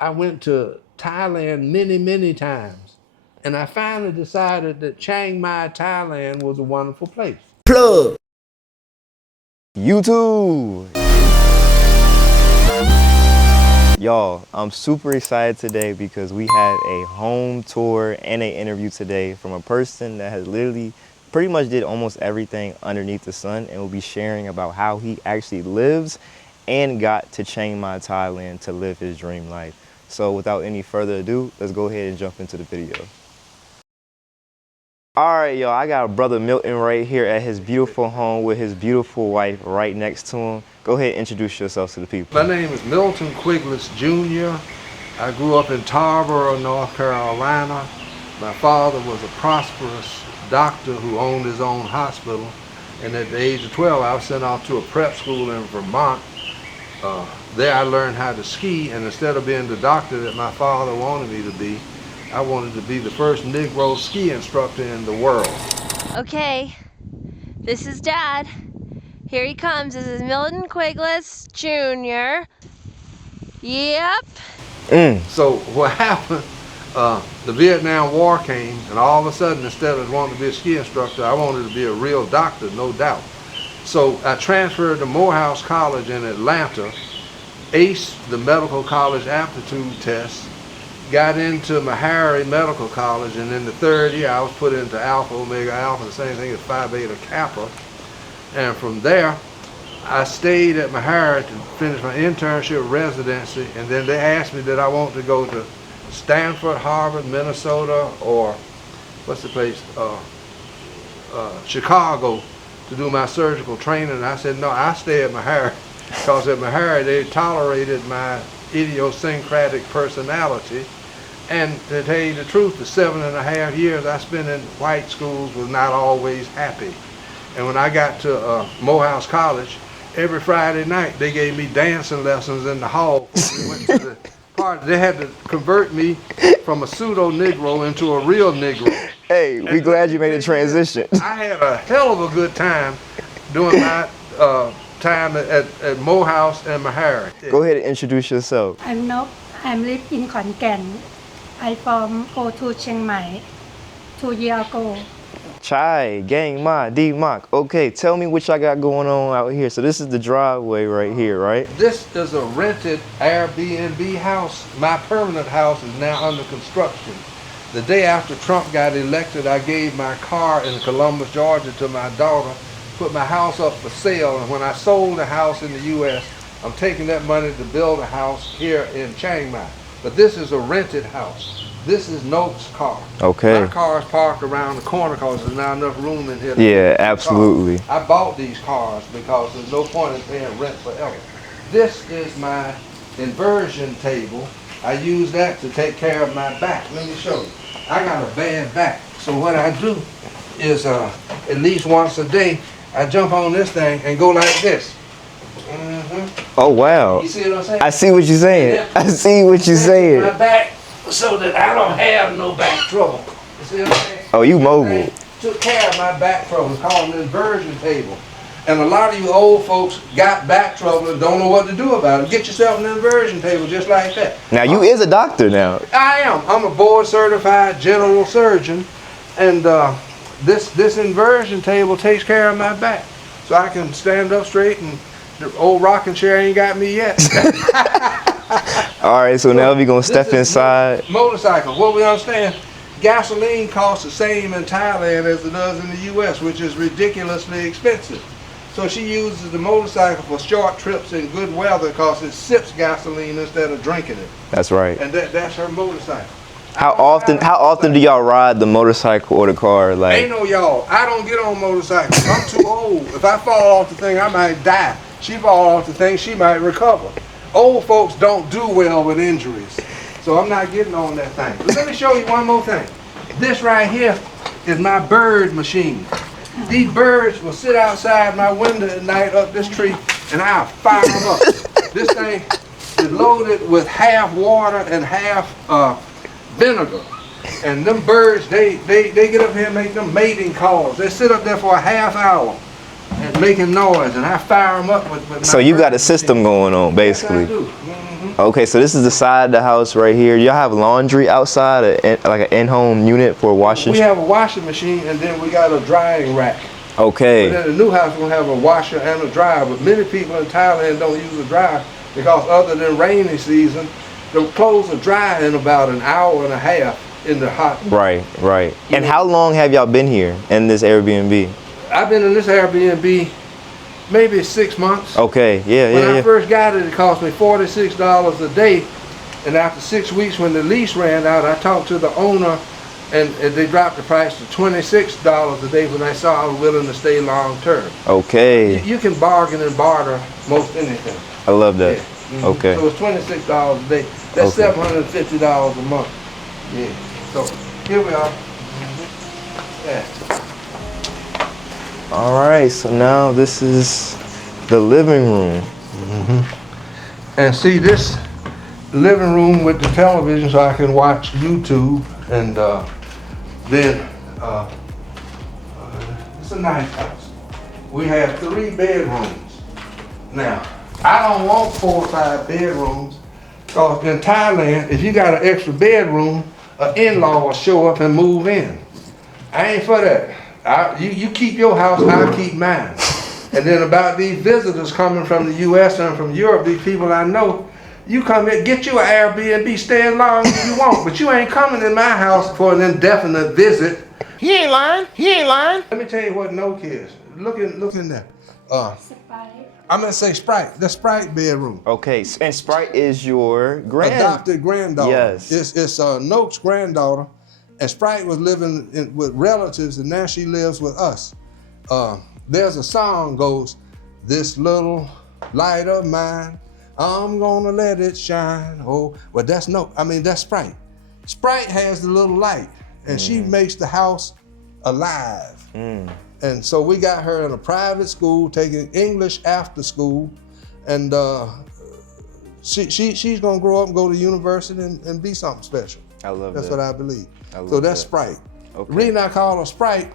I went to Thailand many times. And I finally decided that Chiang Mai, Thailand was a wonderful place. Plug. YouTube. Y'all, I'm super excited today because we have a home tour and an interview today from a person that has literally pretty much did almost everything underneath the sun and will be sharing about how he actually lives and got to Chiang Mai, Thailand to live his dream life. So without any further ado, let's go ahead and jump into the video. All right, y'all, I got brother Milton right here at his beautiful home with his beautiful wife right next to him. Go ahead and introduce yourself to the people. My name is Milton Quigless Jr. I grew up in Tarboro, North Carolina. My father was a prosperous doctor who owned his own hospital. And at the age of 12, I was sent off to a prep school in Vermont. There I learned how to ski, and instead of being the doctor that my father wanted me to be, I wanted to be the first Negro ski instructor in the world. Okay, this is Dad. Here he comes. This is Milton Quigless Jr. Yep. So what happened, the Vietnam War came, and all of a sudden, instead of wanting to be a ski instructor, I wanted to be a real doctor, no doubt. So I transferred to Morehouse College in Atlanta, aced the medical college aptitude test, got into Meharry Medical College, and in the third year I was put into Alpha Omega Alpha, the same thing as Phi Beta Kappa. And from there, I stayed at Meharry to finish my internship residency, and then they asked me that I want to go to Stanford, Harvard, Minnesota, or what's the place, Chicago, to do my surgical training. And I said, no, I stay at Meharry, because at Meharry they tolerated my idiosyncratic personality. And to tell you the truth, the 7.5 years I spent in white schools was not always happy. And when I got to Morehouse College, every Friday night they gave me dancing lessons in the hall. We went to the party. They had to convert me from a pseudo-Negro into a real Negro. Hey, we glad you made a transition. I had a hell of a good time doing my time at Morehouse and Meharry. Go ahead and introduce yourself. I'm Nok. I live in Khon Kaen. I go to Chiang Mai 2 years ago. Chai, gang, ma, D, mak. Okay, tell me what y'all got going on out here. So this is the driveway right here, right? This is a rented Airbnb house. My permanent house is now under construction. The day after Trump got elected, I gave my car in Columbus, Georgia to my daughter, put my house up for sale, and when I sold the house in the U.S., I'm taking that money to build a house here in Chiang Mai. But this is a rented house. This is Noak's car. Okay. My car is parked around the corner because there's not enough room in here. Yeah, absolutely. I bought these cars because there's no point in paying rent forever. This is my inversion table. I use that to take care of my back. Let me show you. I got a bad back. So what I do is at least once a day, I jump on this thing and go like this. Oh, wow. You see what I'm saying? I see what you're saying. I see what you're saying. My back so that I don't have no back trouble. You see what I'm saying? Oh, you mobile. Took care of my back trouble. It's called an inversion table. And a lot of you old folks got back trouble and don't know what to do about it. Get yourself an inversion table just like that. Now, you is a doctor now. I am. I'm a board certified general surgeon. And this inversion table takes care of my back. So I can stand up straight, and the old rocking chair ain't got me yet. All right, so now we're going to step inside. Motorcycle. What we understand, gasoline costs the same in Thailand as it does in the U.S., which is ridiculously expensive. So she uses the motorcycle for short trips in good weather because it sips gasoline instead of drinking it. That's right. And that's her motorcycle. How often do y'all ride the motorcycle or the car? Like, Ain't no y'all. I don't get on motorcycles. I'm too old. If I fall off the thing, I might die. She fall off the thing, she might recover. Old folks don't do well with injuries. So I'm not getting on that thing. But let me show you one more thing. This right here is my bird machine. These birds will sit outside my window at night up this tree, and I'll fire them up. This thing is loaded with half water and half vinegar. And them birds, they get up here and make them mating calls. They sit up there for a half hour and making noise, and I fire them up with my so you got a bird system machine. going on, basically. Yes, I do. Okay, so this is the side of the house right here. Y'all have laundry outside, like an in-home unit for washing? We have a washing machine, and then we got a drying rack. Okay. But in the new house, we're gonna have a washer and a dryer. But many people in Thailand don't use a dryer because other than rainy season, the clothes are dry in about an hour and a half in the hot. Right. And how long have y'all been here in this Airbnb? I've been in this Airbnb maybe 6 months. Okay, yeah. When I first got it, it cost me $46 a day. And after 6 weeks, when the lease ran out, I talked to the owner, and they dropped the price to $26 a day when they saw I was willing to stay long term. Okay. You can bargain and barter most anything. I love that. Yeah. Okay. So it's $26 a day. That's Okay. $750 a month. Yeah. So here we are. Yeah. All right, so now this is the living room. And see this living room with the television, so I can watch YouTube, and then it's a nice house. We have 3 bedrooms. Now, I don't want 4 or 5 bedrooms, because in Thailand, if you got an extra bedroom, an in-law will show up and move in. I ain't for that. You keep your house, I'll keep mine. And then about these visitors coming from the U.S. and from Europe, these people I know, you come here, get you an Airbnb, stay as long as you want, but you ain't coming in my house for an indefinite visit. He ain't lying. Let me tell you what Noke is. Look in there. I'm gonna say Sprite, the Sprite bedroom. Okay, and Sprite is your Adopted granddaughter. Yes. It's Noke's granddaughter, and Sprite was living with relatives, and now she lives with us. There's a song goes, "This little light of mine, I'm gonna let it shine." Oh, well, that's Noke. I mean, that's Sprite. Sprite has the little light, and she makes the house alive. And so we got her in a private school, taking English after school, and she's gonna grow up and go to university and be something special. I love That's that. what I believe. love That's that. Sprite. Okay. The reason I call her Sprite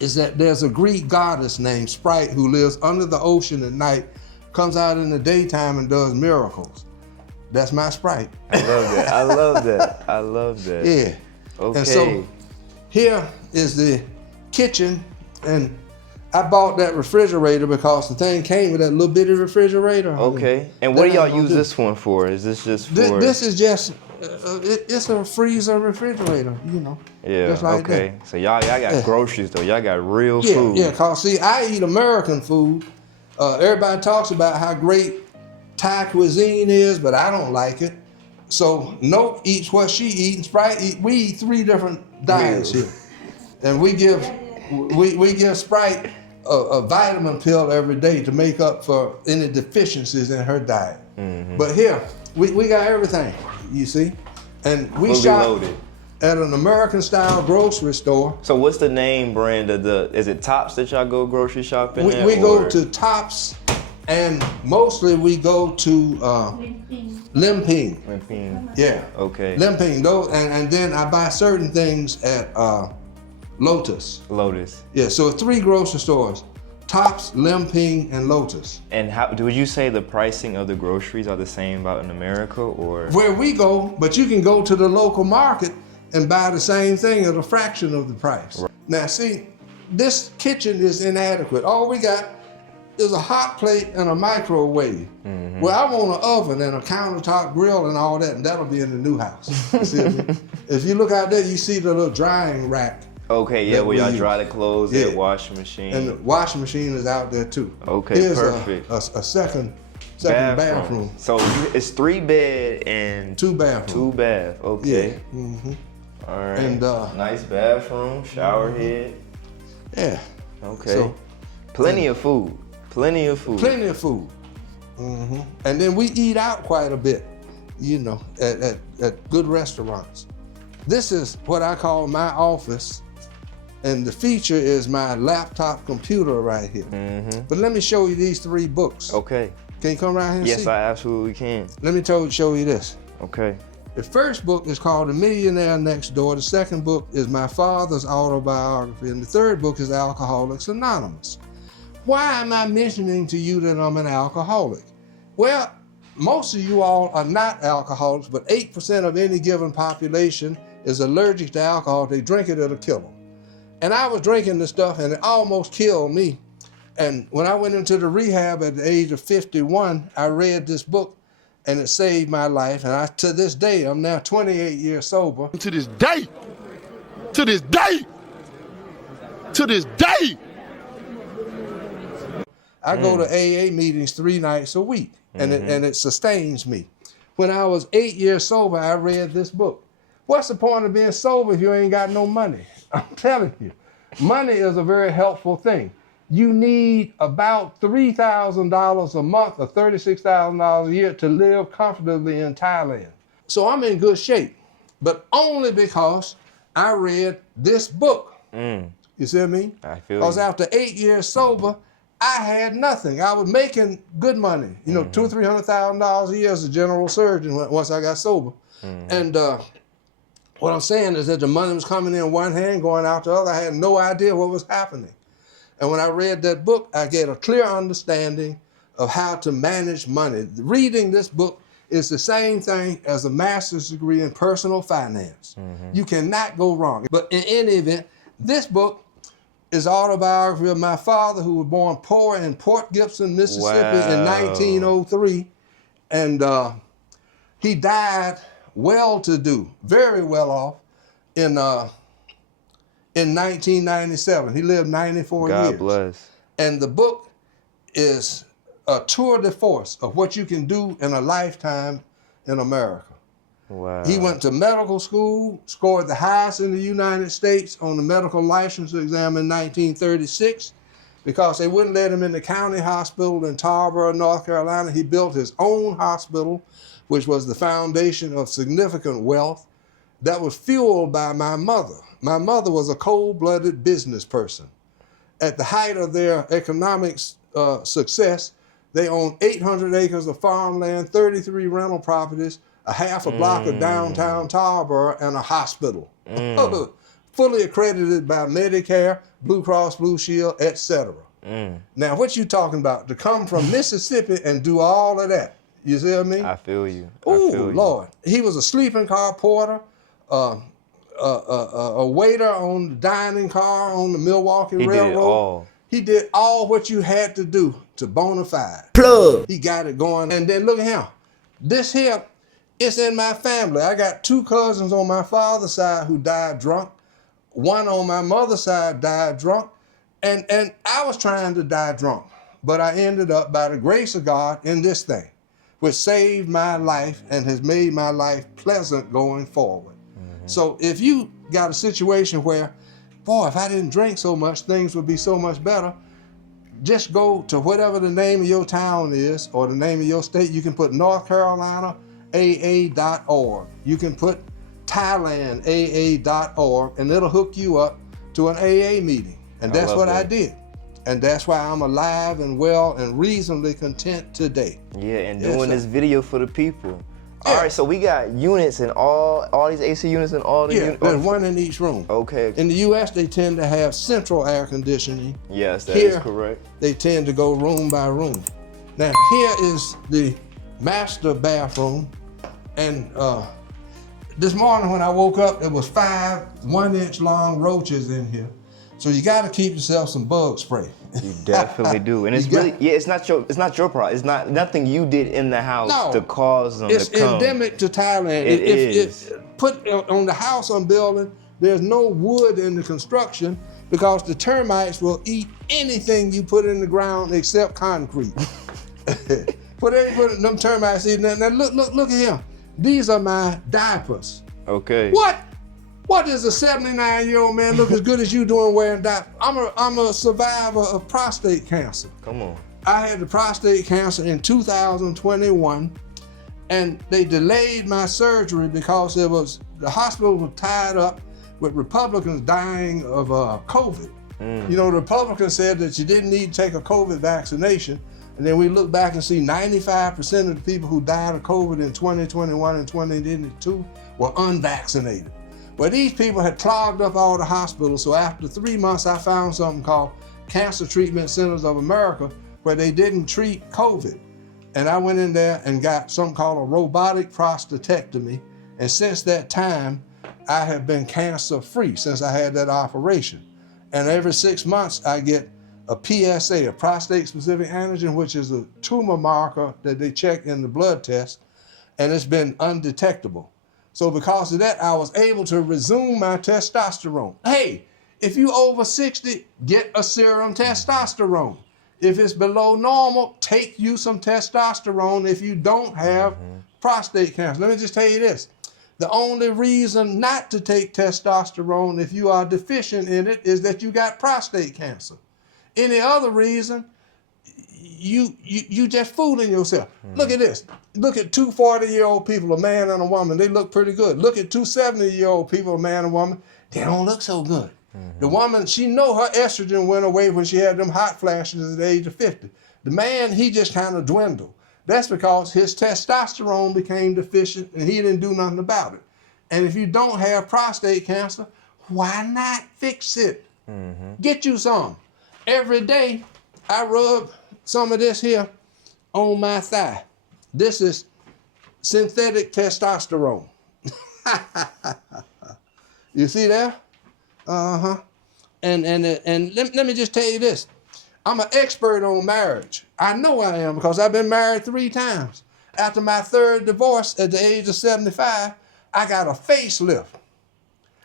is that there's a Greek goddess named Sprite who lives under the ocean at night, comes out in the daytime and does miracles. That's my Sprite. I love that. I love that. I love that. Yeah. Okay. And so here is the kitchen, and I bought that refrigerator because the thing came with that little bitty refrigerator. Okay. And what do That y'all ain't gonna use do. this one for? Is this just for? This is just, it's a freezer refrigerator, you know. Yeah. Just like Okay. So y'all got groceries though. Y'all got real Yeah, food. yeah, cause see, I eat American food. Everybody talks about how great Thai cuisine is, but I don't like it. So Note eats what she eats, and Sprite eat. We eat 3 different diets here, and we give Sprite a vitamin pill every day to make up for any deficiencies in her diet. But here we got everything, you see, and we Fully shop loaded. at an American style grocery store. So what's the name brand of is it Tops that y'all go grocery shopping at? We go or- to Tops, and mostly we go to Limping. Limping. Yeah. Okay. Limping. Those, and then I buy certain things at Lotus. Lotus. Yeah, so 3 grocery stores: Tops, Limping, and Lotus. And how would you say the pricing of the groceries are the same out in America, or? Where we go, but you can go to the local market and buy the same thing at a fraction of the price. Right. Now see, this kitchen is inadequate. All we got is a hot plate and a microwave. Well, I want an oven and a countertop grill and all that, and that'll be in the new house. You see what I mean? If you look out there, you see the little drying rack. Okay, yeah, that where y'all we dry the clothes, Yeah. that washing machine. And the washing machine is out there too. Okay, Here's perfect. a second bathroom. So it's 3 bed and 2 bathrooms. 2 bath. Okay. Yeah. Mm-hmm. All right. And, nice bathroom, shower head. Yeah. Okay. So, plenty of food. Plenty of food. Plenty of food. And then we eat out quite a bit, you know, at good restaurants. This is what I call my office, and the feature is my laptop computer right here. But let me show you these 3 books. Okay. Can you come around here and Yes, see? I absolutely can. Let me show you this. Okay. The first book is called The Millionaire Next Door. The second book is my father's autobiography. And the third book is Alcoholics Anonymous. Why am I mentioning to you that I'm an alcoholic? Well, most of you all are not alcoholics, but 8% of any given population is allergic to alcohol. They drink it, it'll kill them. And I was drinking this stuff and it almost killed me. And when I went into the rehab at the age of 51, I read this book and it saved my life. And to this day, I'm now 28 years sober. To this day, to this day, to this day. I go to AA meetings 3 nights a week, and it sustains me. When I was 8 years sober, I read this book. What's the point of being sober if you ain't got no money? I'm telling you, money is a very helpful thing. You need about $3,000 a month or $36,000 a year to live comfortably in Thailand. So I'm in good shape, but only because I read this book. You see what I mean? I feel Because you. after 8 years sober, I had nothing. I was making good money, you know, $200,000 or $300,000 a year as a general surgeon once I got sober. And what I'm saying is that the money was coming in one hand, going out the other. I had no idea what was happening. And when I read that book, I get a clear understanding of how to manage money. Reading this book is the same thing as a master's degree in personal finance. You cannot go wrong. But in any event, this book is autobiography of my father, who was born poor in Port Gibson, Mississippi in 1903. And he died well-to-do, very well off in 1997. He lived 94 years. God bless. And the book is a tour de force of what you can do in a lifetime in America. Wow. He went to medical school, scored the highest in the United States on the medical license exam in 1936. Because they wouldn't let him in the county hospital in Tarboro, North Carolina. He built his own hospital, which was the foundation of significant wealth that was fueled by my mother. My mother was a cold-blooded business person. At the height of their economic success, they owned 800 acres of farmland, 33 rental properties, a half a block of downtown Tarboro, and a hospital. Fully accredited by Medicare, Blue Cross Blue Shield, etc. Now, what you talking about? To come from Mississippi and do all of that, you see what I mean? I feel you. Oh, Lord. He was a sleeping car porter, a waiter on the dining car on the Milwaukee Railroad. Did it all. He did all what you had to do to bona fide. Plug. He got it going. And then look at him. This here, it's in my family. I got 2 cousins on my father's side who died drunk. One on my mother's side died drunk. And I was trying to die drunk. But I ended up, by the grace of God, in this thing, which saved my life and has made my life pleasant going forward. So if you got a situation where, boy, if I didn't drink so much, things would be so much better, just go to whatever the name of your town is or the name of your state. You can put North Carolina AA.org. You can put Thailand AA.org, and it'll hook you up to an AA meeting. And that's what I did. And that's why I'm alive and well and reasonably content today. Yeah, and doing this video for the people. Yeah. All right, so we got units in all these AC units in all the units. There's one in each room. Okay. In the U.S., they tend to have central air conditioning. Yes, that is correct. They tend to go room by room. Now, here is the master bathroom. And this morning when I woke up, there was 5 1-inch long roaches in here. So you got to keep yourself some bug spray. You definitely do, and it's really it's not your problem. It's not nothing you did in the house to cause them to come. It's endemic to Thailand. It is. Put on the house I'm building, there's no wood in the construction because the termites will eat anything you put in the ground except concrete. Put them termites eating that. Now look at him. These are my diapers. Okay. What does a 79-year-old man look as good as you doing wearing diapers? I'm a survivor of prostate cancer. Come on. I had the prostate cancer in 2021, and they delayed my surgery because the hospital was tied up with Republicans dying of COVID. You know, the Republicans said that you didn't need to take a COVID vaccination, and then we look back and see 95% of the people who died of COVID in 2021 and 2022 were unvaccinated. Well, these people had clogged up all the hospitals, so after 3 months, I found something called Cancer Treatment Centers of America, where they didn't treat COVID. And I went in there and got something called a robotic prostatectomy. And since that time, I have been cancer-free since I had that operation. And every 6 months, I get a PSA, a prostate-specific antigen, which is a tumor marker that they check in the blood test, and it's been undetectable. So because of that, I was able to resume my testosterone. Hey, if you over 60, get a serum testosterone. If it's below normal, take you some testosterone if you don't have prostate cancer. Let me just tell you this. The only reason not to take testosterone if you are deficient in it is that you got prostate cancer. Any other reason, you just fooling yourself. Look at this. Look at two 40-year-old people, a man and a woman. They look pretty good. Look at two 70-year-old people, a man and a woman. They don't look so good. The woman, she know her estrogen went away when she had them hot flashes at the age of 50. The man, he just kind of dwindled. That's because his testosterone became deficient and he didn't do nothing about it. And if you don't have prostate cancer, why not fix it? Get you some. Every day, I rub some of this here on my thigh. This is synthetic testosterone. You see there? And let me just tell you this. I'm an expert on marriage. I know I am because I've been married 3 times. After my 3rd divorce at the age of 75, I got a facelift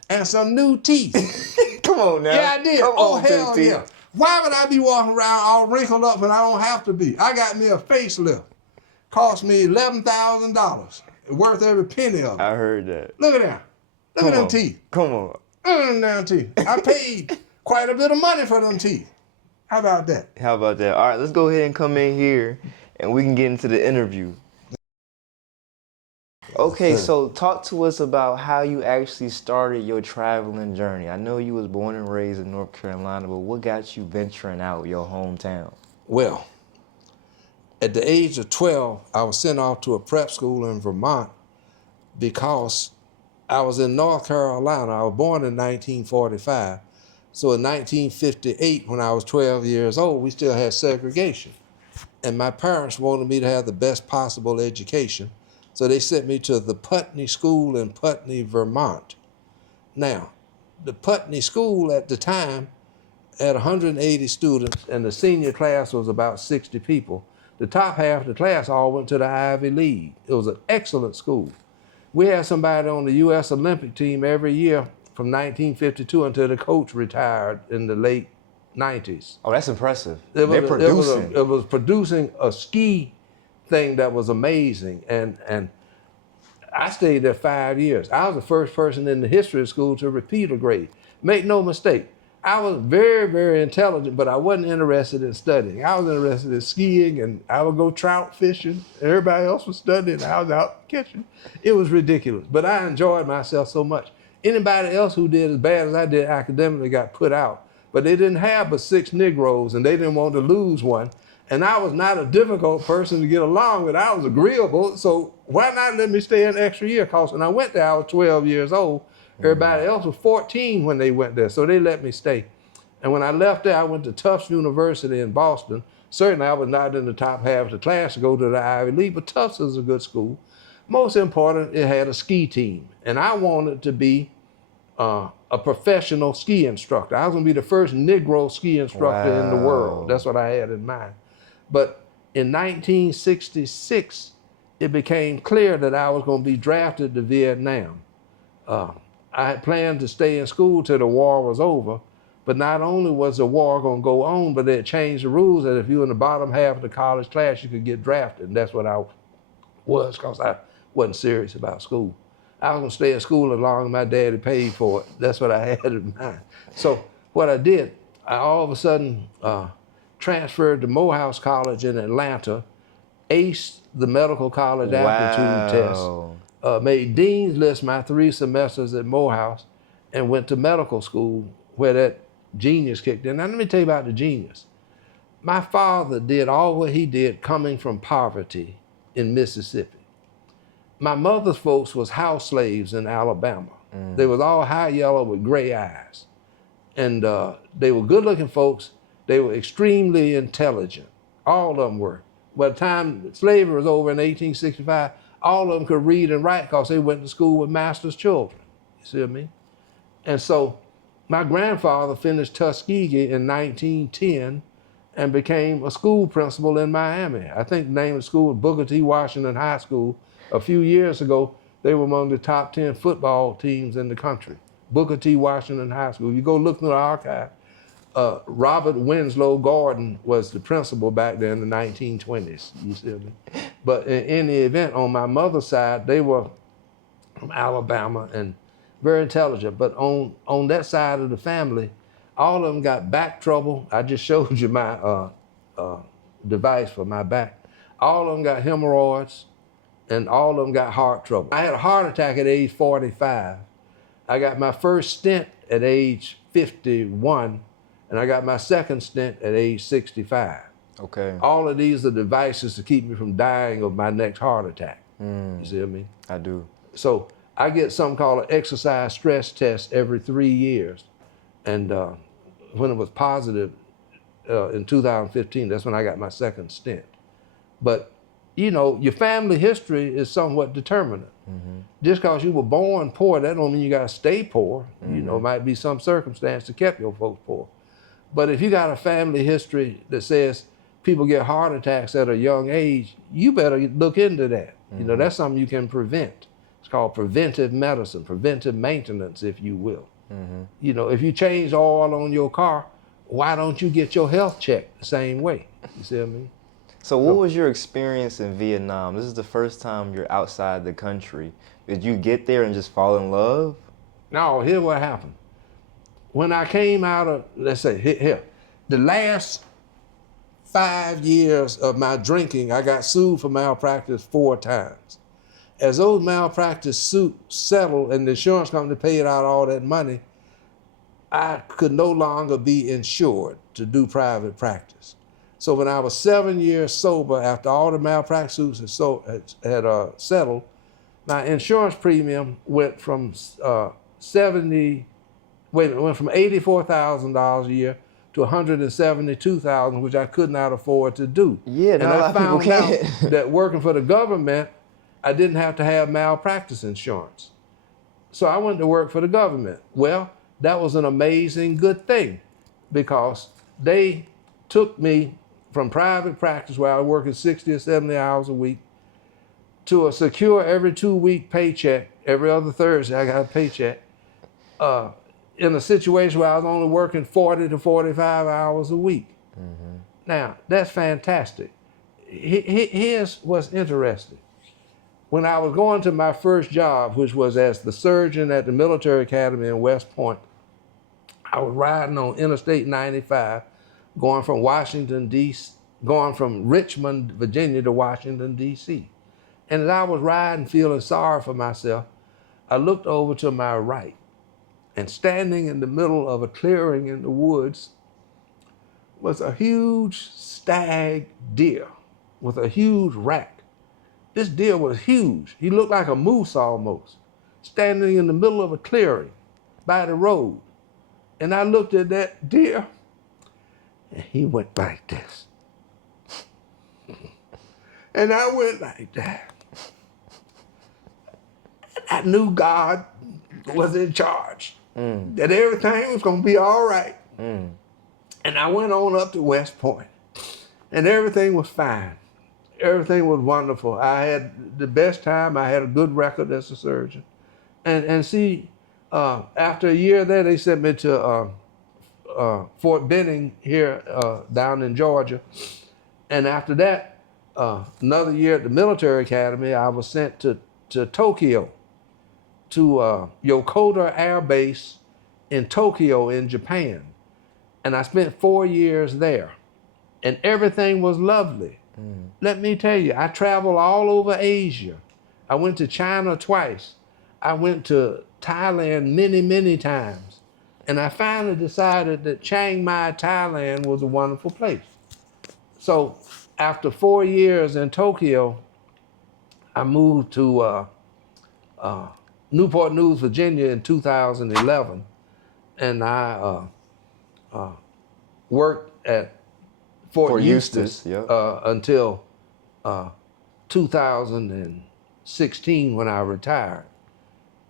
and some new teeth. Come on now. Yeah, I did. Oh, hell yeah. Why would I be walking around all wrinkled up when I don't have to be? I got me a facelift. Cost me $11,000. Worth every penny of it. I heard that. Look at that. Look at them teeth. Come on. Look at them damn teeth. I paid quite a bit of money for them teeth. How about that? How about that? All right, let's go ahead and come in here and we can get into the interview. Okay, so talk to us about how you actually started your traveling journey. I know you was born and raised in North Carolina, but what got you venturing out your hometown? Well, at the age of 12, I was sent off to a prep school in Vermont because I was in North Carolina. I was born in 1945. So in 1958, when I was 12 years old, we still had segregation. And my parents wanted me to have the best possible education. So they sent me to the Putney School in Putney, Vermont. Now, the Putney School at the time had 180 students, and the senior class was about 60 people. The top half of the class all went to the Ivy League. It was an excellent school. We had somebody on the U.S. Olympic team every year from 1952 until the coach retired in the late 90s. Oh, that's impressive. It was producing a ski thing that was amazing. And I stayed there 5 years. I was the first person in the history of school to repeat a grade. Make no mistake, I was very, very intelligent, but I wasn't interested in studying. I was interested in skiing, and I would go trout fishing. Everybody else was studying. I was out catching. It was ridiculous, but I enjoyed myself so much. Anybody else who did as bad as I did academically got put out, but they didn't have but 6 Negroes, and they didn't want to lose one. And I was not a difficult person to get along with. I was agreeable, so why not let me stay an extra year? Because when I went there, I was 12 years old. Everybody else was 14 when they went there, so they let me stay. And when I left there, I went to Tufts University in Boston. Certainly, I was not in the top half of the class to go to the Ivy League, but Tufts is a good school. Most important, it had a ski team, and I wanted to be a professional ski instructor. I was gonna be the first Negro ski instructor in the world. That's what I had in mind. But in 1966, it became clear that I was gonna be drafted to Vietnam. I had planned to stay in school till the war was over, but not only was the war gonna go on, but they had changed the rules that if you were in the bottom half of the college class, you could get drafted. And that's what I was, because I wasn't serious about school. I was gonna stay in school as long as my daddy paid for it. That's what I had in mind. So what I did, I all of a sudden transferred to Morehouse College in Atlanta, aced the medical college aptitude test, made dean's list my 3 semesters at Morehouse, and went to medical school where that genius kicked in. Now let me tell you about the genius. My father did all what he did coming from poverty in Mississippi. My mother's folks was house slaves in Alabama. They was all high yellow with gray eyes. And they were good looking folks. They were extremely intelligent. All of them were. by the time slavery was over in 1865, all of them could read and write because they went to school with master's children. You see what I mean? And so my grandfather finished Tuskegee in 1910 and became a school principal in Miami. I think the name of the school was Booker T. Washington High School. A few years ago, they were among the top 10 football teams in the country. Booker T. Washington High School. You go look through the archive. Robert Winslow Gordon was the principal back there in the 1920s. You see me? But in the event, on my mother's side, they were from Alabama and very intelligent. But on that side of the family, all of them got back trouble. I just showed you my device for my back. All of them got hemorrhoids, and all of them got heart trouble. I had a heart attack at age 45. I got my first stent at age 51, and I got my second stent at age 65. Okay. All of these are devices to keep me from dying of my next heart attack. You see what I mean? I do. So I get something called an exercise stress test every 3 years. And when it was positive in 2015, that's when I got my second stent. But, you know, your family history is somewhat determinant. Just because you were born poor, that don't mean you got to stay poor. You know, it might be some circumstance that kept your folks poor. But if you got a family history that says people get heart attacks at a young age, you better look into that. You know, that's something you can prevent. It's called preventive medicine, preventive maintenance, if you will. You know, if you change oil on your car, why don't you get your health checked the same way? You see what I mean? So what was your experience in Vietnam? This is the first time you're outside the country. Did you get there and just fall in love? No, here's what happened. When I came out of, let's say, here, the last 5 years of my drinking, I got sued for malpractice 4 times. As those malpractice suits settled and the insurance company paid out all that money, I could no longer be insured to do private practice. So when I was 7 years sober, after all the malpractice suits had settled, my insurance premium went from $84,000 a year to $172,000, which I could not afford to do. Yeah, and not a lot I of people found out can. that working for the government, I didn't have to have malpractice insurance. So I went to work for the government. Well, that was an amazing good thing because they took me from private practice where I was working 60 or 70 hours a week to a secure every 2-week paycheck. Every other Thursday I got a paycheck in a situation where I was only working 40 to 45 hours a week. Now, that's fantastic. Here's what's interesting. When I was going to my first job, which was as the surgeon at the military academy in West Point, I was riding on Interstate 95, going from Richmond, Virginia to Washington, D.C. And as I was riding, feeling sorry for myself, I looked over to my right, and standing in the middle of a clearing in the woods was a huge stag deer with a huge rack. This deer was huge. He looked like a moose almost, standing in the middle of a clearing by the road. And I looked at that deer, and he went like this. And I went like that. And I knew God was in charge, that everything was gonna be all right. And I went on up to West Point, and everything was fine. Everything was wonderful. I had the best time. I had a good record as a surgeon. And see, after a year there, they sent me to Fort Benning here down in Georgia. And after that, another year at the military academy, I was sent to Tokyo, to Yokota Air Base in Tokyo in Japan. And I spent 4 years there. And everything was lovely. Let me tell you, I traveled all over Asia. I went to China twice. I went to Thailand many, many times. And I finally decided that Chiang Mai, Thailand was a wonderful place. So after 4 years in Tokyo, I moved to Newport News, Virginia in 2011. And I worked at Fort Eustis Yep. until 2016 when I retired.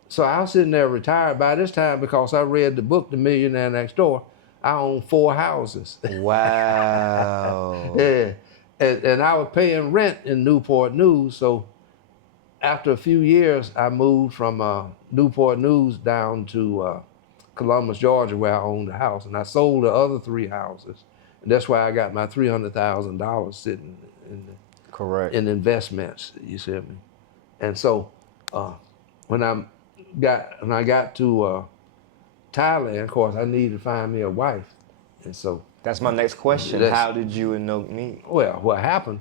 So I was sitting there retired by this time because I read the book, The Millionaire Next Door. I own 4 houses. Wow. Yeah. And I was paying rent in Newport News. So after a few years, I moved from Newport News down to Columbus, Georgia, where I owned a house. And I sold the other 3 houses. And that's why I got my $300,000 sitting Correct. in investments, you see me? And so when I got to Thailand, of course, I needed to find me a wife. And so That's my next question. How did you and Note meet? well, what happened,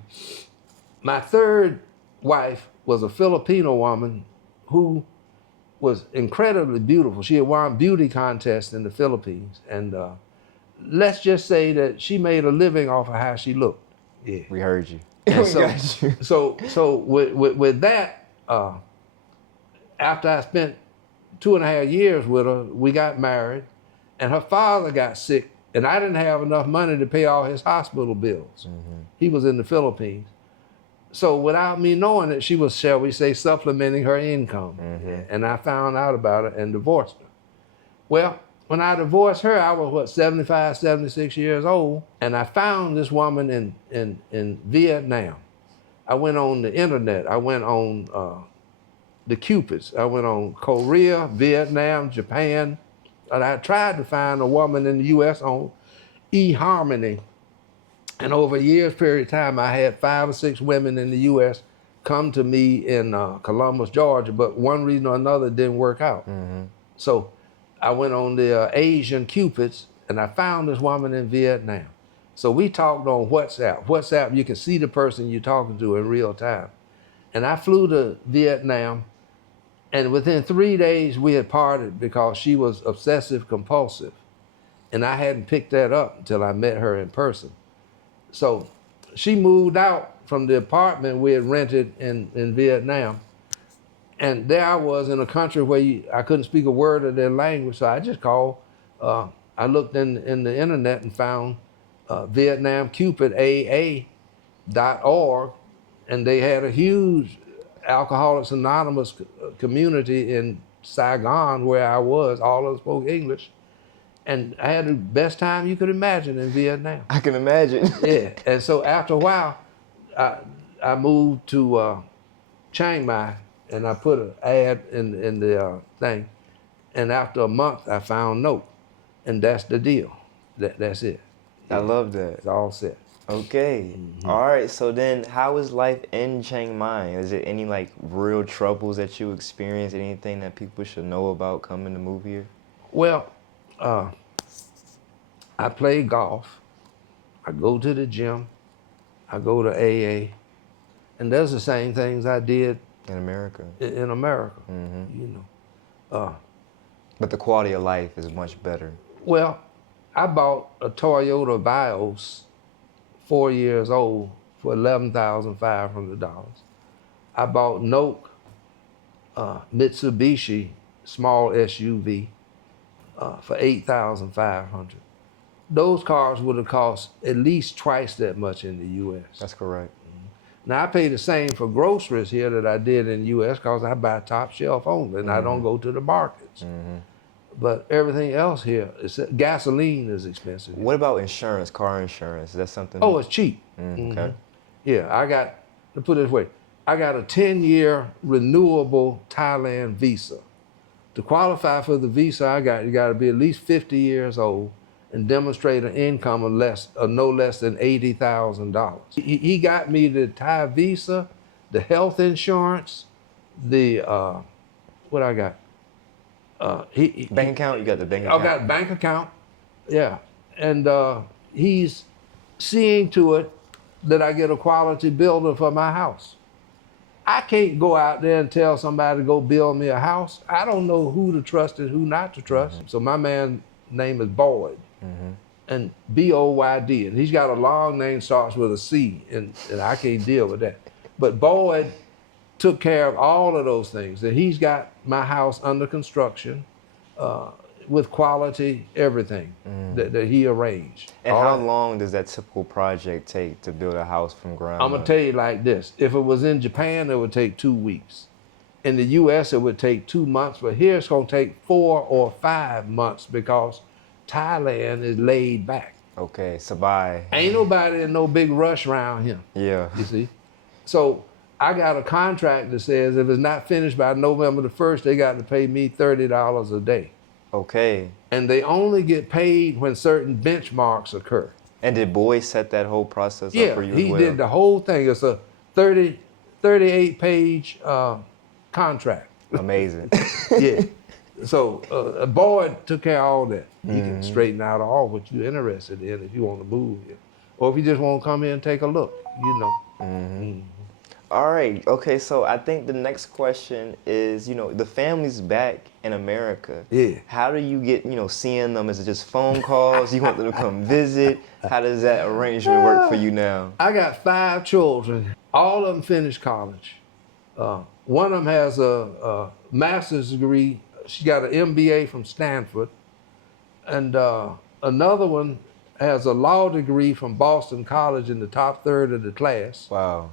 my third wife was a Filipino woman who was incredibly beautiful. She had won beauty contests in the Philippines. And let's just say that she made a living off of how she looked. Yeah. We heard you. And We got you. so with that, after I spent 2.5 years with her, we got married, and her father got sick, and I didn't have enough money to pay all his hospital bills. He was in the Philippines. So without me knowing it, she was, shall we say, supplementing her income. And I found out about it and divorced her. Well, when I divorced her, I was, 75, 76 years old, and I found this woman in Vietnam. I went on the internet. I went on the Cupids. I went on Korea, Vietnam, Japan, and I tried to find a woman in the U.S. on eHarmony. And over a year's period of time, I had 5 or 6 women in the U.S. come to me in Columbus, Georgia, but one reason or another it didn't work out. So I went on the Asian Cupids, and I found this woman in Vietnam. So we talked on WhatsApp. WhatsApp, you can see the person you're talking to in real time. And I flew to Vietnam, and within 3 days we had parted because she was obsessive compulsive. And I hadn't picked that up until I met her in person. So she moved out from the apartment we had rented in Vietnam. And there I was in a country where I couldn't speak a word of their language, so I just called. I looked in the internet and found VietnamCupidAA.org, and they had a huge Alcoholics Anonymous community in Saigon where I was. All of them spoke English. And I had the best time you could imagine in Vietnam. I can imagine. Yeah, and so after a while, I moved to Chiang Mai, and I put an ad in the thing. And after a month, I found Note, and that's the deal. That's it. I love that. It's all set. Okay. All right. So then, how is life in Chiang Mai? Is there any like real troubles that you experienced? Anything that people should know about coming to move here? Well, I play golf. I go to the gym. I go to AA, and that's the same things I did In America. in America. You know. But the quality of life is much better. Well, I bought a Toyota Vios, 4 years old, for $11,500. I bought Note Mitsubishi small SUV for $8,500. Those cars would have cost at least twice that much in the U.S. That's correct. Now I pay the same for groceries here that I did in the U.S. because I buy top shelf only and I don't go to the markets. But everything else here, gasoline is expensive. What about insurance, car insurance? Is that something? Oh, it's cheap. Okay. Yeah, to put it this way, I got a 10-year renewable Thailand visa. To qualify for the visa you got to be at least 50 years old and demonstrate an income of no less than $80,000. He got me the Thai visa, the health insurance, the what I got. Bank account? You got the bank account? I got a bank account, yeah. And he's seeing to it that I get a quality builder for my house. I can't go out there and tell somebody to go build me a house. I don't know who to trust and who not to trust. So my man's name is Boyd, and B-O-Y-D. And he's got a long name, starts with a C, and I can't deal with that. But Boyd took care of all of those things. And he's got my house under construction. with quality, everything that he arranged. And how long does that typical project take to build a house from ground I'm gonna up? tell you like this: if it was in Japan, it would take 2 weeks. In the U.S., it would take 2 months, but here it's gonna take 4 or 5 months because Thailand is laid back. Okay, Sabai. Ain't nobody in no big rush around here. Yeah. You see, so I got a contract that says if it's not finished by November the 1st, they got to pay me $30 a day. Okay. And they only get paid when certain benchmarks occur. And did Boy set that whole process up Yeah, for you he as well? did the whole thing. It's a 38-page contract. Amazing. Yeah. So Boyd took care of all that. He can straighten out all what you're interested in if you want to move here. Or if you just want to come here and take a look, you know. All right. Okay, so I think the next question is, the family's back in America. Yeah. How do you get, seeing them? Is it just phone calls? You want them to come visit? How does that arrangement work for you now? I got 5 children. All of them finished college. One of them has a master's degree. She got an MBA from Stanford. And another one has a law degree from Boston College in the top third of the class. Wow.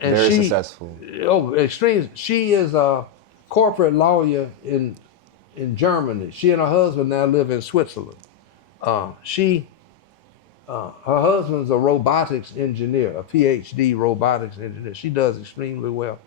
And Very successful. Oh, extreme. She is a corporate lawyer in Germany. She and her husband now live in Switzerland. Her husband's a robotics engineer, a PhD robotics engineer. She does extremely well.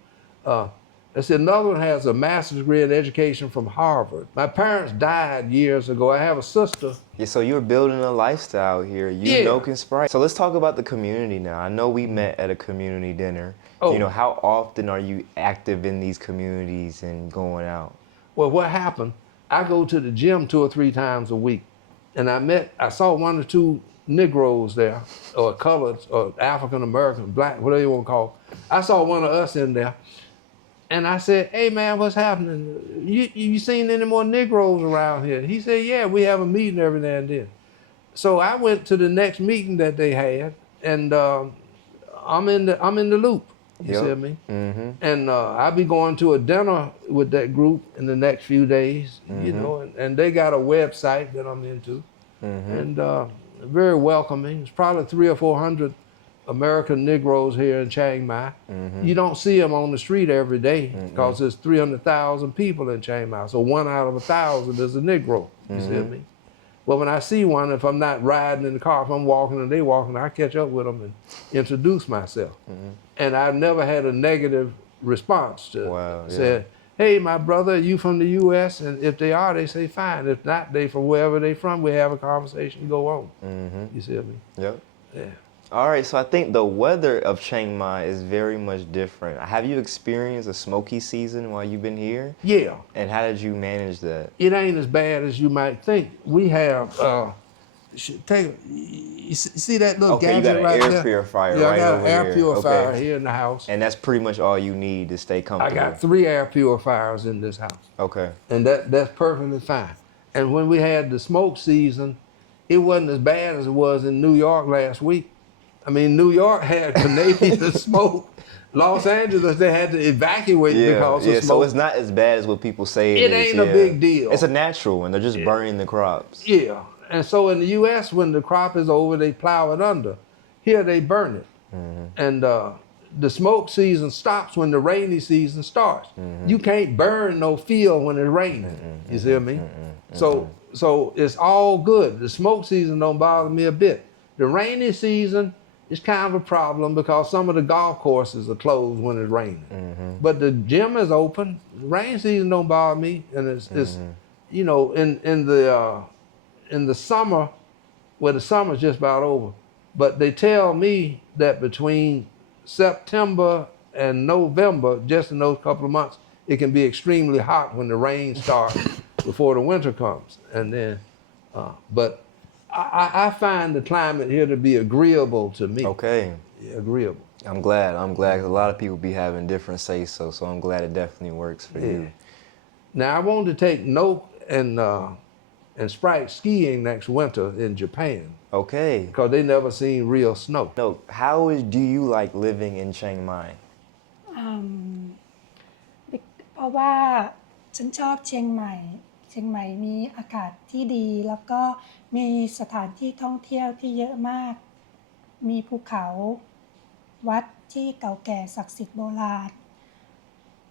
Another one has a master's degree in education from Harvard. My parents died years ago. I have a sister. Yeah, so you're building a lifestyle here. You know Sprite. So let's talk about the community now. I know we met at a community dinner. Oh. How often are you active in these communities and going out? Well, what happened, I go to the gym 2 or 3 times a week. And I saw 1 or 2 Negroes there, or colored, or African American, black, whatever you want to call it. I saw one of us in there. And I said, hey man, what's happening? You seen any more Negroes around here? He said, yeah, we have a meeting every now and then. So I went to the next meeting that they had, and I'm in the loop. You see what I mean? Mm-hmm. And I'll be going to a dinner with that group in the next few days, and they got a website that I'm into, and very welcoming. It's probably 300 or 400 American Negroes here in Chiang Mai. You don't see them on the street every day because there's 300,000 people in Chiang Mai. So 1 out of 1,000 is a Negro. You see what I mean? Well, when I see one, if I'm not riding in the car, if I'm walking and they walking, I catch up with them and introduce myself. And I've never had a negative response to it. Said, hey, my brother, are you from the U.S.? And if they are, they say fine. If not, they from wherever they from, we have a conversation, go on. You see what I mean? Yep. Yeah. All right, so I think the weather of Chiang Mai is very much different. Have you experienced a smoky season while you've been here? Yeah. And how did you manage that? It ain't as bad as you might think. We have, you see that little gadget you got an right air there? purifier Yeah, right I got over an air here. purifier here in the house. And that's pretty much all you need to stay I comfortable. got 3 air purifiers in this house. Okay. And that's perfectly fine. And when we had the smoke season, it wasn't as bad as it was in New York last week. I mean, New York had Canadian smoke. Los Angeles, they had to evacuate because of smoke. So it's not as bad as what people say It is. ain't a big deal. It's a natural one. They're just burning the crops. Yeah. And so in the U.S., when the crop is over, they plow it under. Here, they burn it. And the smoke season stops when the rainy season starts. You can't burn no field when it's raining. You see what I mean? So it's all good. The smoke season don't bother me a bit. The rainy season is kind of a problem because some of the golf courses are closed when it's raining. But the gym is open. The rain season don't bother me, and it's in the summer, well, the summer's just about over. But they tell me that between September and November, just in those couple of months, it can be extremely hot when the rain starts before the winter comes. And then, but I find the climate here to be agreeable to me. Okay. Yeah, agreeable. I'm glad. 'Cause a lot of people be having different say-so, so I'm glad it definitely works for you. Now, I wanted to take Note and Sprite skiing next winter in Japan. Okay. Because they never seen real snow. No, do you like living in Chiang Mai? เพราะว่าฉันชอบเชียงใหม่ เชี ชียงใหม่มีอากาศที่ดีแล้วก็มีสถานที่ท่องเที่ยวที่เยอะมากมีภูเขาวัดที่เก่าแก่ศักดิ์สิทธิ์โบราณ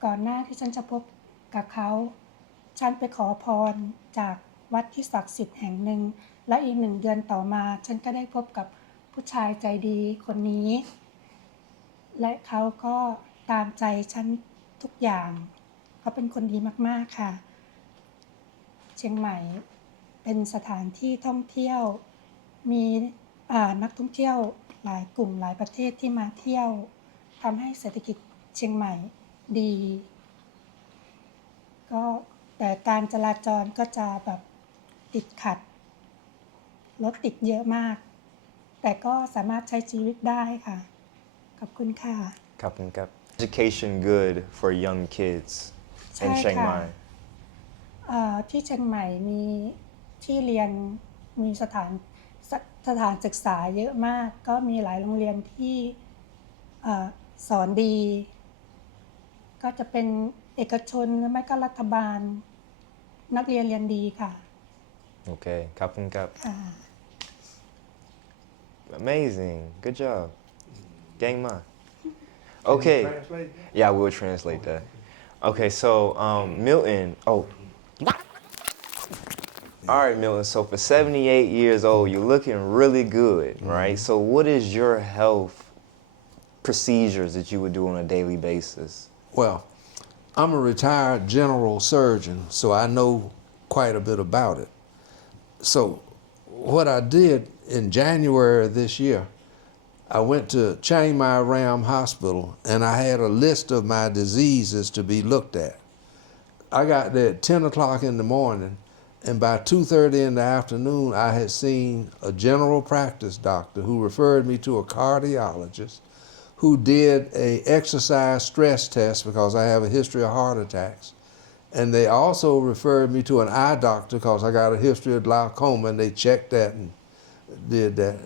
ก่อนหน้าที่ฉันจะพบกับเขาฉันไปขอพรจากวัดที่ศักดิ์สิทธิ์แห่งหนึ่งและอีก1 เดือนต่อมาฉันก็ได้พบกับผู้ชายใจดีคนนี้และเขาก็ตามใจฉันทุกอย่างเขาเป็นคนดีมากๆค่ะเชียงใหม่เป็นสถานที่ท่องเที่ยวมีนักท่องเที่ยวหลายกลุ่มหลายประเทศที่มาเที่ยวทำให้เศรษฐกิจเชียงใหม่ดีก็แต่การจราจรก็จะแบบติดขัดรถติดเยอะมากแต่ก็สามารถใช้ชีวิตได้ค่ะขอบคุณค่ะ ครับผมครับ Education good for young kids in ใช่ Chiang ค่ะ Mai ที่เชียงใหม่มีที่เรียนมีสถานศึกษาเยอะมากก็มีหลายโรงเรียนที่สอนดีก็จะเป็นเอกชนหรือไม่ก็รัฐบาลนักเรียนเรียนดีค่ะโอเคครับผมครับ ค่ะ Amazing good job เก่งมาก Okay Translate? yeah we'll translate that okay so Milton all right Milton so for 78 years old you're looking really good right so what is your health procedures that you would do on a daily basis Well, I'm a retired general surgeon, so I know quite a bit about it. So what I did in January of this year, I went to Chiang Mai Ram Hospital and I had a list of my diseases to be looked at. I got there at 10 o'clock in the morning, and by 2:30 in the afternoon, I had seen a general practice doctor who referred me to a cardiologist who did a exercise stress test because I have a history of heart attacks. And they also referred me to an eye doctor because I got a history of glaucoma, and they checked that and did that.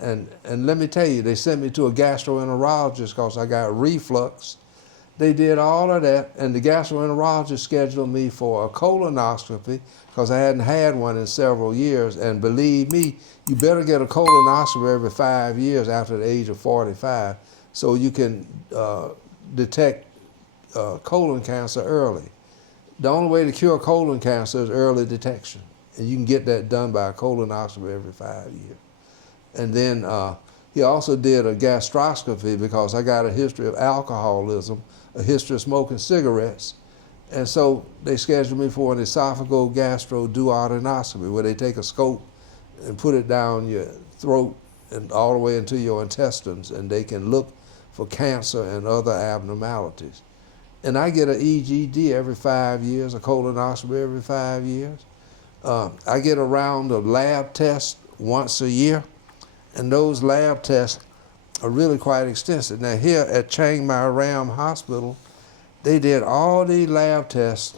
And let me tell you, they sent me to a gastroenterologist because I got reflux. They did all of that, and the gastroenterologist scheduled me for a colonoscopy because I hadn't had one in several years. And believe me, you better get a colonoscopy every 5 years after the age of 45 so you can detect colon cancer early. The only way to cure colon cancer is early detection, and you can get that done by a colonoscopy every 5 years. And then he also did a gastroscopy because I got a history of alcoholism, a history of smoking cigarettes. And so they scheduled me for an esophageal-gastro-duodenoscopy where they take a scope and put it down your throat and all the way into your intestines, and they can look for cancer and other abnormalities. And I get an EGD every 5 years, a colonoscopy every 5 years. I get a round of lab tests once a year, and those lab tests are really quite extensive. Now here at Chiang Mai Ram Hospital, they did all these lab tests,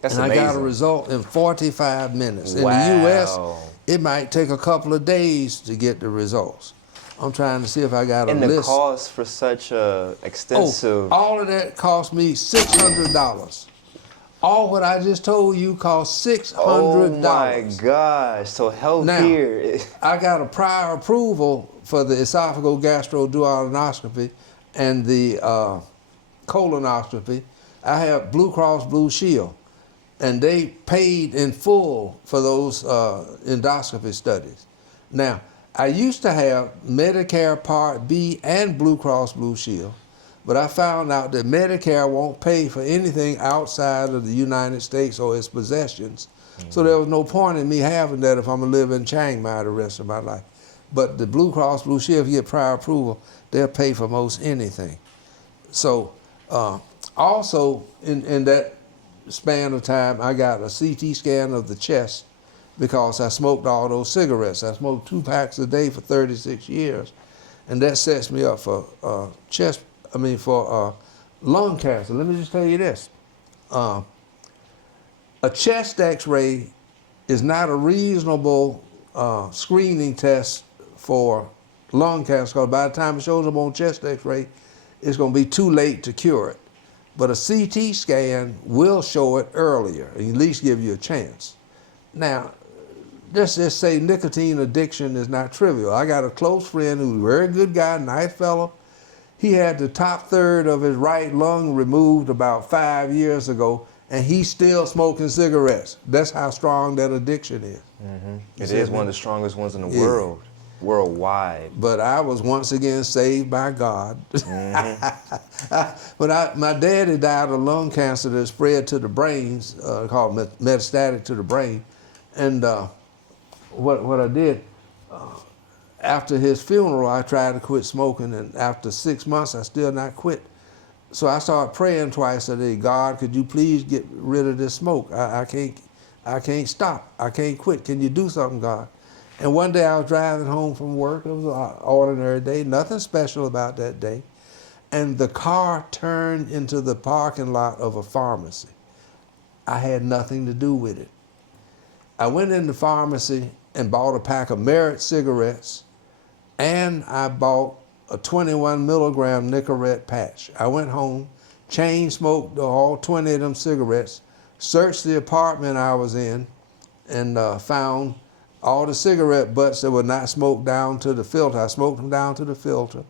That's and amazing. I got a result in 45 minutes. Wow. In the U.S., it might take a couple of days to get the results. I'm trying to see if I got a and the list. cost for such a extensive All of that cost me $600. All what I just told you cost $600. oh my gosh so health Now, here I got a prior approval for the esophageal gastroduodenoscopy and the colonoscopy. I have Blue Cross Blue Shield, and they paid in full for those endoscopy studies. Now, I used to have Medicare Part B and Blue Cross Blue Shield, but I found out that Medicare won't pay for anything outside of the United States or its possessions. So there was no point in me having that if I'm gonna live in Chiang Mai the rest of my life. But the Blue Cross Blue Shield, if you get prior approval, they'll pay for most anything. So also in that span of time, I got a CT scan of the chest because I smoked all those cigarettes. I smoked 2 packs a day for 36 years, and that sets me up for lung cancer. Let me just tell you this. A chest x-ray is not a reasonable screening test for lung cancer because by the time it shows up on chest x-ray, it's going to be too late to cure it. But a CT scan will show it earlier, and at least give you a chance. Now, let's just say nicotine addiction is not trivial. I got a close friend who's a very good guy, nice fellow. He had the top third of his right lung removed about 5 years ago, and he's still smoking cigarettes. That's how strong that addiction is. It is one of the strongest ones in the Yeah. world, worldwide. But I was once again saved by God. But my daddy died of lung cancer that spread to the brains, called metastatic to the brain. And what I did, after his funeral, I tried to quit smoking, and after 6 months, I still not quit. So I started praying twice a day. God, could you please get rid of this smoke? I can't stop. I can't quit. Can you do something, God? And one day I was driving home from work. It was an ordinary day, nothing special about that day. And the car turned into the parking lot of a pharmacy. I had nothing to do with it. I went in the pharmacy and bought a pack of Merit cigarettes, and I bought a 21 milligram Nicorette patch. I went home, chain smoked all 20 of them cigarettes, searched the apartment I was in, and found all the cigarette butts that were not smoked down to the filter. I smoked them down to the filter,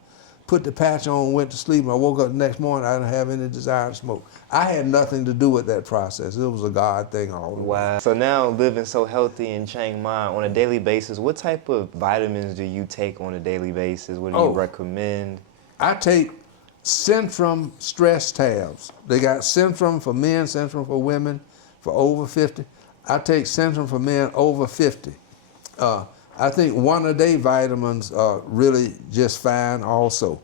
put the patch on, went to sleep, and I woke up the next morning, I didn't have any desire to smoke. I had nothing to do with that process. It was a God thing all the way. Wow. So now living so healthy in Chiang Mai on a daily basis, what type of vitamins do you take on a daily basis? What do you recommend? I take Centrum stress tabs. They got Centrum for men, Centrum for women, for over 50. I take Centrum for men over 50. I think one-a-day vitamins are really just fine also.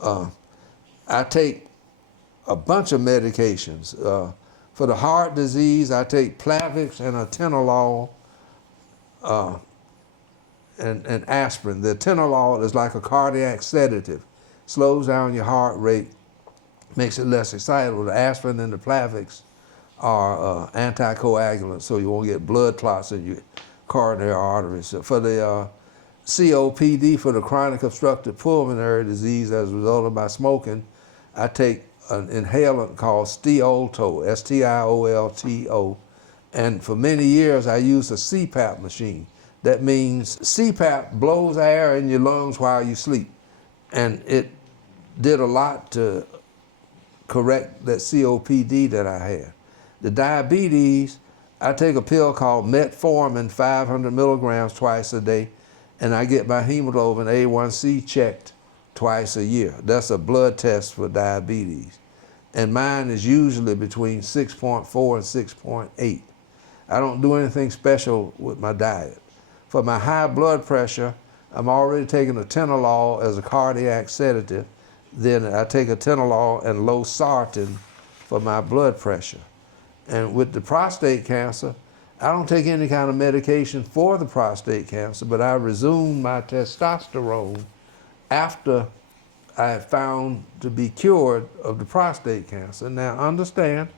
I take a bunch of medications. For the heart disease, I take Plavix and atenolol and aspirin. The atenolol is like a cardiac sedative. Slows down your heart rate, makes it less excitable. The aspirin and the Plavix are anticoagulants, so you won't get blood clots in your coronary arteries. For the COPD, for the chronic obstructive pulmonary disease as a result of my smoking, I take an inhalant called Stiolto, S-T-I-O-L-T-O. And for many years, I used a CPAP machine. That means CPAP blows air in your lungs while you sleep. And it did a lot to correct that COPD that I had. The diabetes, I take a pill called metformin, 500 milligrams twice a day, and I get my hemoglobin A1C checked twice a year. That's a blood test for diabetes. And mine is usually between 6.4 and 6.8. I don't do anything special with my diet. For my high blood pressure, I'm already taking atenolol as a cardiac sedative. Then I take atenolol and losartan for my blood pressure. And with the prostate cancer, I don't take any kind of medication for the prostate cancer, but I resumed my testosterone after I had found to be cured of the prostate cancer. Now understand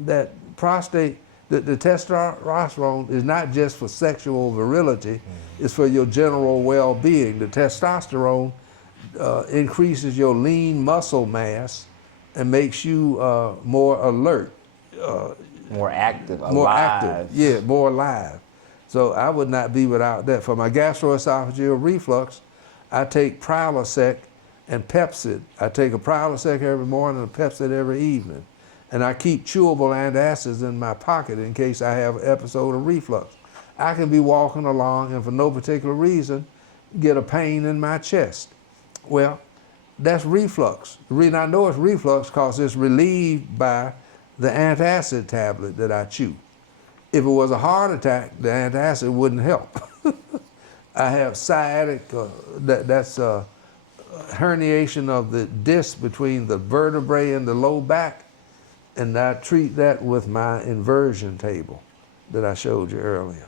that the testosterone is not just for sexual virility, it's for your general well-being. The testosterone increases your lean muscle mass and makes you more alert. More active, alive. More active, yeah, more alive. So I would not be without that. For my gastroesophageal reflux, I take Prilosec and Pepsid. I take a Prilosec every morning and a Pepsid every evening. And I keep chewable antacids in my pocket in case I have an episode of reflux. I can be walking along and for no particular reason get a pain in my chest. Well, that's reflux. The reason I know it's reflux because it's relieved by the antacid tablet that I chew. If it was a heart attack, the antacid wouldn't help. I have sciatic, that's herniation of the disc between the vertebrae and the low back, and I treat that with my inversion table that I showed you earlier.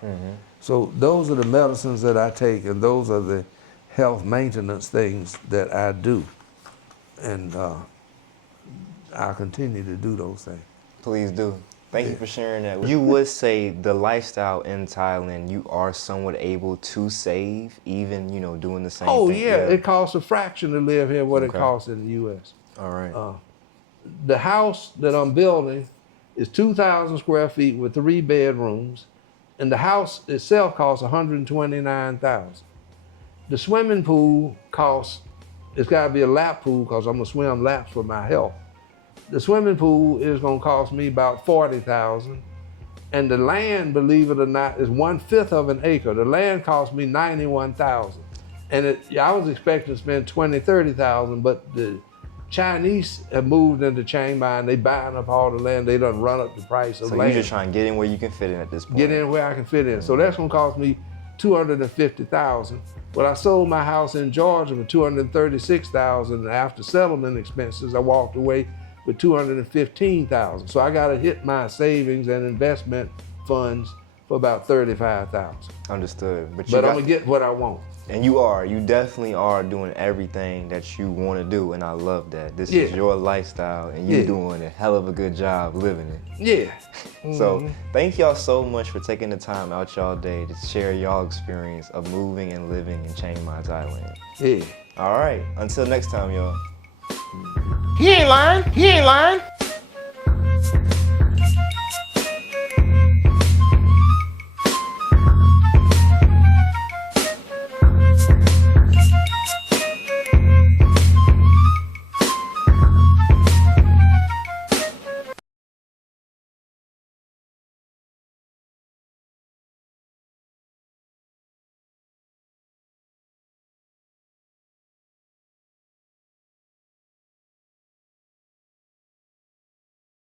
So those are the medicines that I take, and those are the health maintenance things that I do. And I'll continue to do those things. Please do. Thank you for sharing that. You would say the lifestyle in Thailand, you are somewhat able to save, even, you know, doing the same thing? Oh, yeah. It costs a fraction to live here what it costs in the U.S. All right. the house that I'm building is 2,000 square feet with 3 bedrooms, and the house itself costs $129,000. The swimming pool costs, it's got to be a lap pool because I'm gonna swim laps for my health. The swimming pool is gonna cost me about $40,000, and the land, believe it or not, is 1/5 of an acre. The land cost me $91,000, and I was expecting to spend $20,000, $30,000, but the Chinese have moved into Chiang Mai and they buying up all the land. They done run up the price of So land. you're just trying to get in where you can fit in at this point. Get in where I can fit in. So that's gonna cost me $250,000. But I sold my house in Georgia for $236,000, and after settlement expenses, I walked away with $215,000. So I gotta hit my savings and investment funds for about $35,000. Understood. But I'm gonna get what I want. And you definitely are doing everything that you want to do, and I love that. This is your lifestyle, and you're doing a hell of a good job living it. Yeah. So thank y'all so much for taking the time out y'all day to share y'all experience of moving and living in Chiang Mai, Thailand. Yeah. All right, until next time, y'all. He ain't lying. He ain't lying.